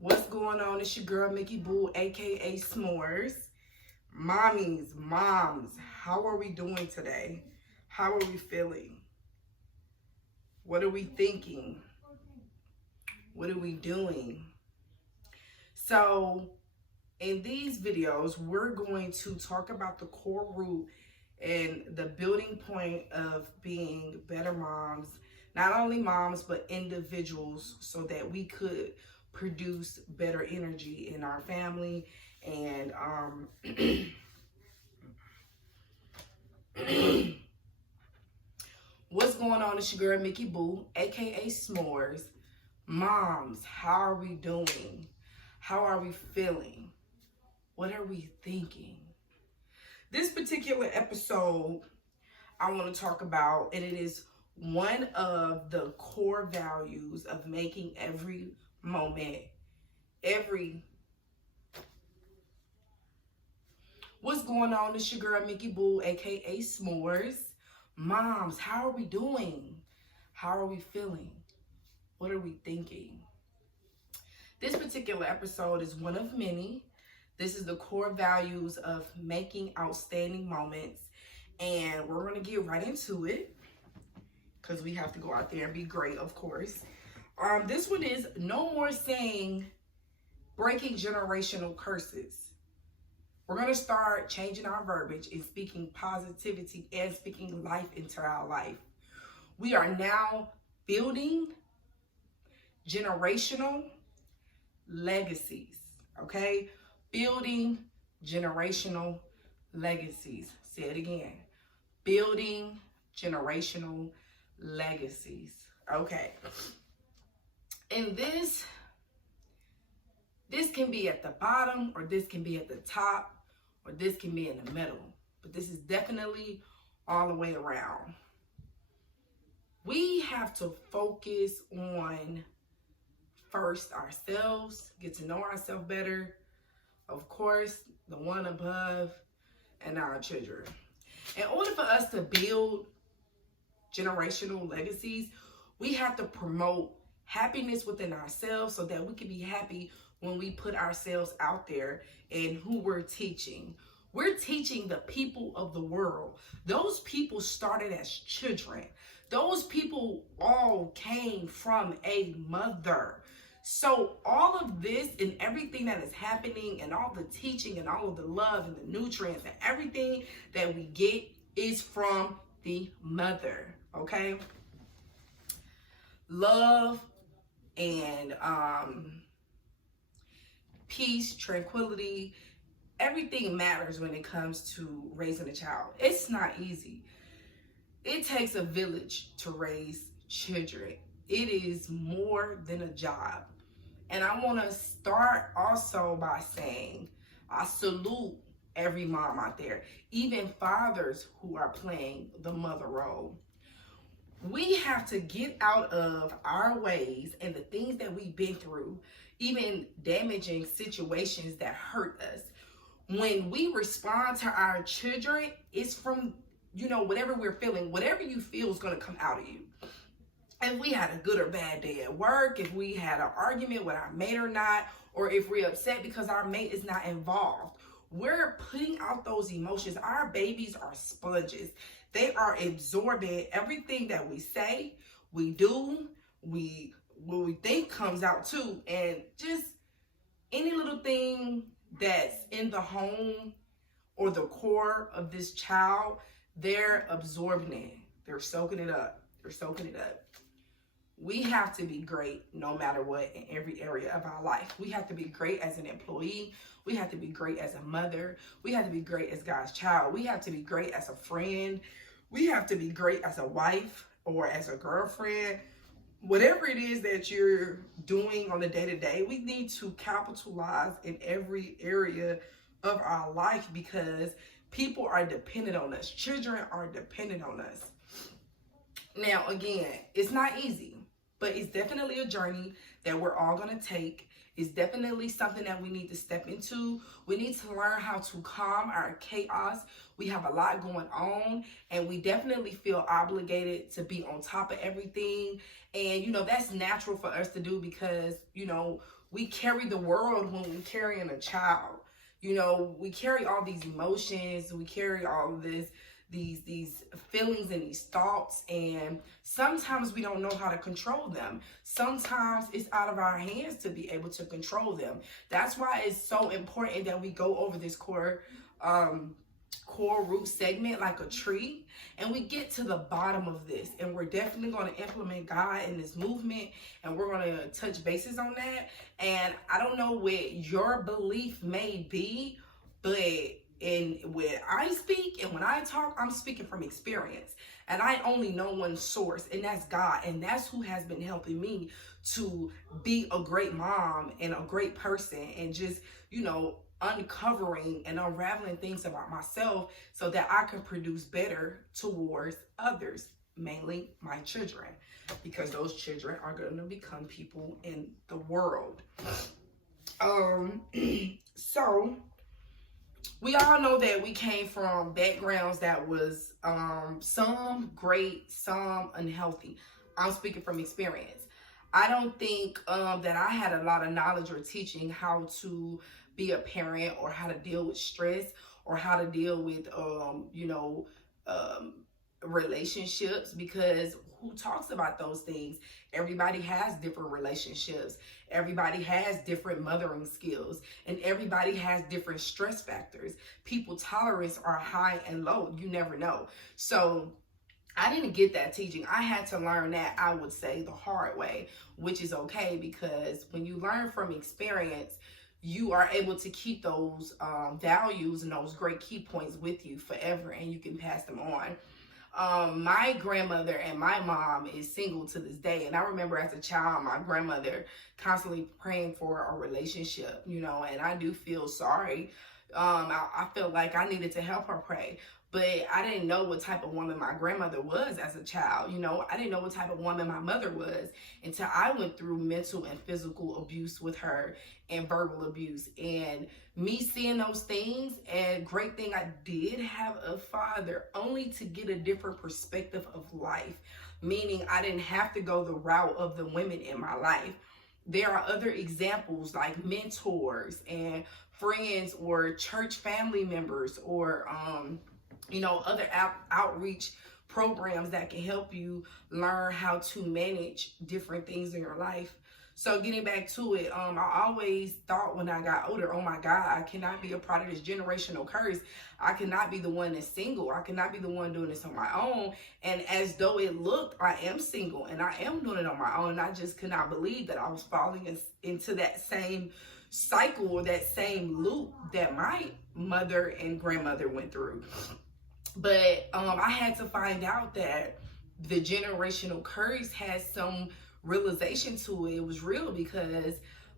What's going on? It's your girl, Mickey Boo, aka S'mores. Mommies, moms, how are we doing today? How are we feeling? What are we thinking? What are we doing? So, in these videos, we're going to talk about the core root and the building point of being better moms, not only moms, but individuals, so that we could produce better energy in our family. And what's going on? It's your girl, Mickey Boo, aka S'mores. Moms, how are we doing? How are we feeling? What are we thinking? This particular episode I want to talk about, and it is one of the core values of making every moment, What's going on? It's your girl, Mickey Boo, aka S'mores. Moms, how are we doing? How are we feeling? What are we thinking? This particular episode is one of many. This is the core values of making outstanding moments. And we're going to get right into it, because we have to go out there and be great, of course. This one is no more saying breaking generational curses. We're going to start changing our verbiage and speaking positivity and speaking life into our life. We are now building generational legacies, okay? Building generational legacies. Say it again. Building generational legacies, okay? And this can be at the bottom, or this can be at the top, or this can be in the middle. But this is definitely all the way around. We have to focus on first ourselves, get to know ourselves better, of course, the one above, and our children. In order for us to build generational legacies, we have to promote happiness within ourselves so that we can be happy when we put ourselves out there and who we're teaching. We're teaching the people of the world. Those people started as children. Those people all came from a mother. So all of this and everything that is happening and all the teaching and all of the love and the nutrients and everything that we get is from the mother, okay? Love and peace, tranquility, everything matters when it comes to raising a child. It's not easy. It takes a village to raise children. It is more than a job. And I want to start also by saying I salute every mom out there, even fathers who are playing the mother role. We have to get out of our ways and the things that we've been through, even damaging situations that hurt us. When we respond to our children, it's from, whatever we're feeling, whatever you feel is going to come out of you. If we had a good or bad day at work, if we had an argument with our mate or not, or if we're upset because our mate is not involved, we're putting out those emotions. Our babies are sponges. They are absorbing everything that we say, we do, what we think comes out too. And just any little thing that's in the home or the core of this child, they're absorbing it. They're soaking it up. We have to be great no matter what in every area of our life. We have to be great as an employee. We have to be great as a mother. We have to be great as God's child. We have to be great as a friend. We have to be great as a wife or as a girlfriend. Whatever it is that you're doing on a day-to-day, we need to capitalize in every area of our life, because people are dependent on us. Children are dependent on us. Now, again, it's not easy, but it's definitely a journey that we're all going to take. It's definitely something that we need to step into. We need to learn how to calm our chaos. We have a lot going on, and we definitely feel obligated to be on top of everything. And, that's natural for us to do because, we carry the world when we're carrying a child. We carry all these emotions, we carry all of these feelings and these thoughts, and sometimes we don't know how to control them. Sometimes it's out of our hands to be able to control them. That's why it's so important that we go over this core root segment like a tree, and we get to the bottom of this. And we're definitely going to implement God in this movement, and we're going to touch bases on that. And I don't know what your belief may be, but when I speak and when I talk, I'm speaking from experience, and I only know one source, and that's God. And that's who has been helping me to be a great mom and a great person, and just, uncovering and unraveling things about myself so that I can produce better towards others, mainly my children, because those children are going to become people in the world. So we all know that we came from backgrounds that was some great, some unhealthy. I'm speaking from experience. I don't think that I had a lot of knowledge or teaching how to be a parent, or how to deal with stress, or how to deal with relationships, because who talks about those things? Everybody has different relationships. Everybody has different mothering skills, and everybody has different stress factors. People tolerance are high and low. You never know. So I didn't get that teaching. I had to learn that, I would say, the hard way, which is okay, because when you learn from experience, you are able to keep those values and those great key points with you forever, and you can pass them on. My grandmother and my mom is single to this day, and I remember as a child, my grandmother constantly praying for a relationship, and I do feel sorry. I felt like I needed to help her pray, but I didn't know what type of woman my grandmother was as a child. I didn't know what type of woman my mother was until I went through mental and physical abuse with her, and verbal abuse, and me seeing those things. And great thing I did have a father, only to get a different perspective of life, meaning I didn't have to go the route of the women in my life. There are other examples like mentors and friends, or church family members, or other outreach programs that can help you learn how to manage different things in your life. So getting back to it, I always thought when I got older, oh my God, I cannot be a part of this generational curse. I cannot be the one that's single. I cannot be the one doing this on my own. And as though it looked, I am single and I am doing it on my own. And I just could not believe that I was falling into that same cycle, or that same loop that my mother and grandmother went through. But I had to find out that the generational curse has some realization to it. It was real, because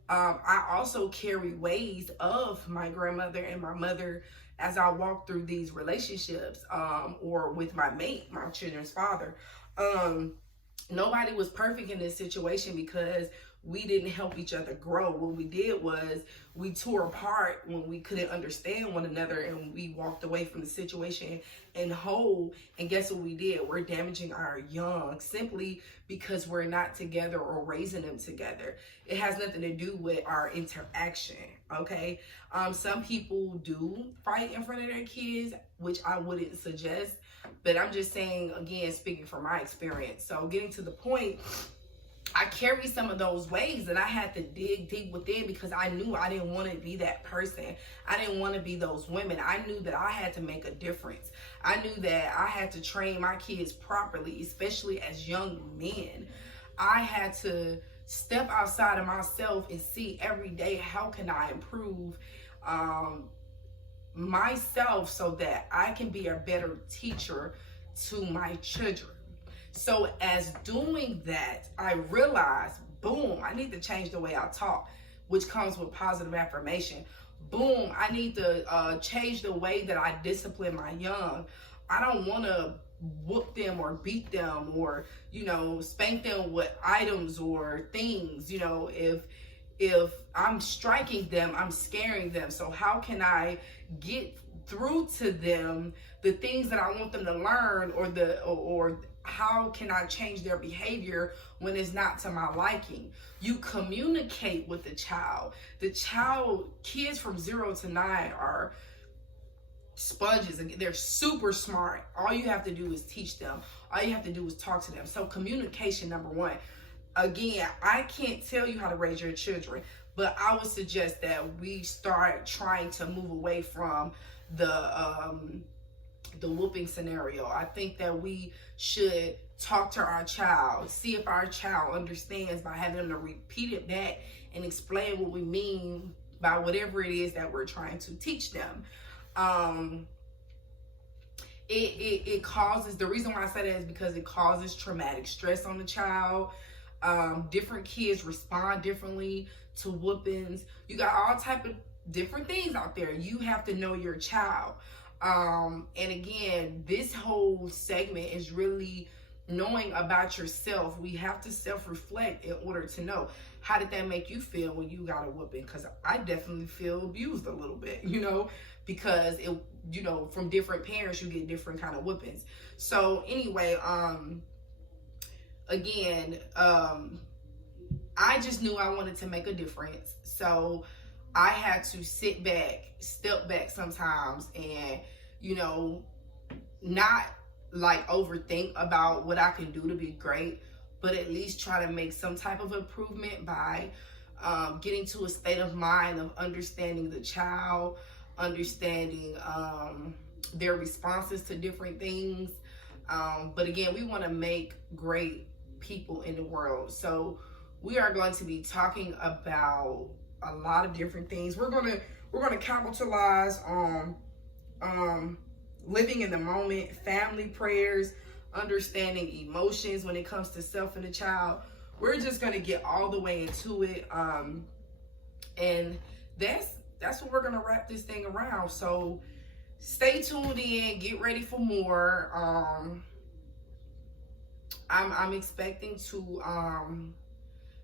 I also carry ways of my grandmother and my mother as I walk through these relationships, or with my mate, my children's father. Nobody was perfect in this situation, because we didn't help each other grow. What we did was we tore apart when we couldn't understand one another, and we walked away from the situation in whole. And guess what we did? We're damaging our young simply because we're not together or raising them together. It has nothing to do with our interaction, okay? Some people do fight in front of their kids, which I wouldn't suggest, but I'm just saying, again, speaking from my experience. So getting to the point, I carried some of those ways, and I had to dig deep within, because I knew I didn't want to be that person. I didn't want to be those women. I knew that I had to make a difference. I knew that I had to train my kids properly, especially as young men. I had to step outside of myself and see every day, how can I improve myself so that I can be a better teacher to my children. So as doing that, I realized, boom, I need to change the way I talk, which comes with positive affirmation. Boom, I need to change the way that I discipline my young. I don't want to whoop them or beat them or, you know, spank them with items or things. You know, if I'm striking them, I'm scaring them. So how can I get through to them the things that I want them to learn, or how can I change their behavior when it's not to my liking? You communicate with the child. Kids from 0 to 9 are sponges, and they're super smart. All you have to do is teach them. All you have to do is talk to them. So communication, number one. Again, I can't tell you how to raise your children, but I would suggest that we start trying to move away from the whooping scenario. I think that we should talk to our child, see if our child understands by having them to repeat it back and explain what we mean by whatever it is that we're trying to teach them. It causes, the reason why I say that is because it causes traumatic stress on the child. Different kids respond differently to whoopings. You got all type of different things out there. You have to know your child. And again, this whole segment is really knowing about yourself. We have to self-reflect in order to know, how did that make you feel when you got a whooping? Because I definitely feel abused a little bit, you know, because it, you know, from different parents, you get different kind of whoopings. So anyway, again, I just knew I wanted to make a difference. So I had to sit back, step back sometimes, and, you know, not like overthink about what I can do to be great, but at least try to make some type of improvement by getting to a state of mind of understanding the child, understanding their responses to different things. But again, we want to make great people in the world. So we are going to be talking about a lot of different things. We're gonna capitalize on living in the moment, family prayers, understanding emotions when it comes to self and the child. We're just gonna get all the way into it, and that's what we're gonna wrap this thing around. So stay tuned in, get ready for more. I'm expecting to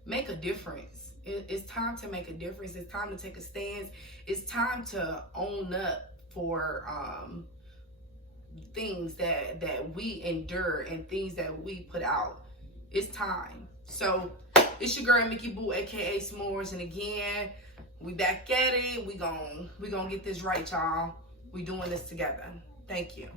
make a difference. It's time to make a difference. It's time to take a stance. It's time to own up for things that we endure and things that we put out. It's time. So it's your girl Mickey Boo, aka S'mores, and again, we back at it. We gon' get this right, y'all. We doing this together. Thank you.